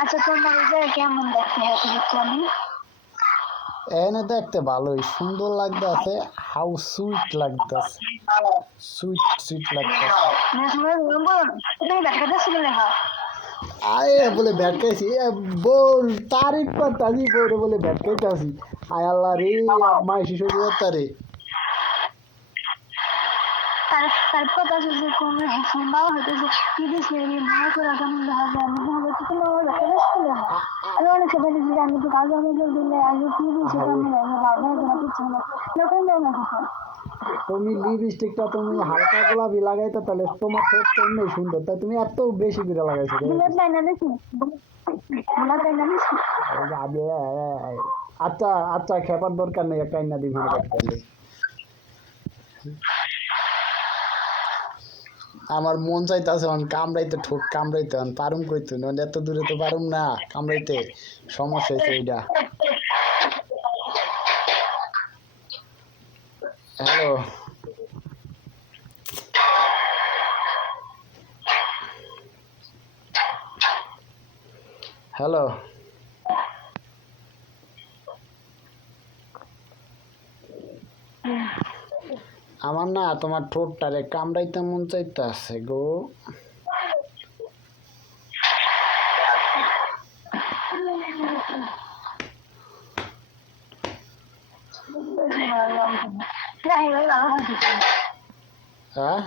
আচ্ছা তোমার যে কেমন দেখতে হচ্ছে আমি এনে দেখতে ভালোই সুন্দর লাগতেছে, হাউ সুইট লাগতেছে, সুইট সুইট লাগতেছে। আয় বলে ব্যাট খাইছি বল তারিখ পাতাছি বলে বলে ব্যাট খাইতে আসি। আয় আল্লাহ রে, মাই শিশু তারে তারপর আছে যে কোনো ফোন দেওয়া হইতেছে বিদেশে মনে করে কেমন দেখা যায় আমি ভালো তো কোনো আমি অনেক সময় দেখি যে আমি তো কাজ অনেক দিলে আগে কি দিয়েছি কেমন তুমি লিপস্টিকটা তুমি হালকা গোলাপি লাগাইতো তাহলে তোমার ঠোঁট তো এমনি সুন্দর, তাই তুমি এত বেশি করে লাগাইছো আচ্ছা আচ্ছা খেপার দরকার নেই, একটা আইনা দিই মনে করতে। আমার মন চাইতেছে কামড়াইতে, ঠোঁট কামড়াইতে পারুম কইতো না, এত দূরে তো পারুম না কামড়াইতে, সমস্যা হয়েছে এইটা। হ্যালো হ্যালো আমার না তোমার ঠোঁটটারে কামড়াইতে মন চাইতে আছে গো। হ্যাঁ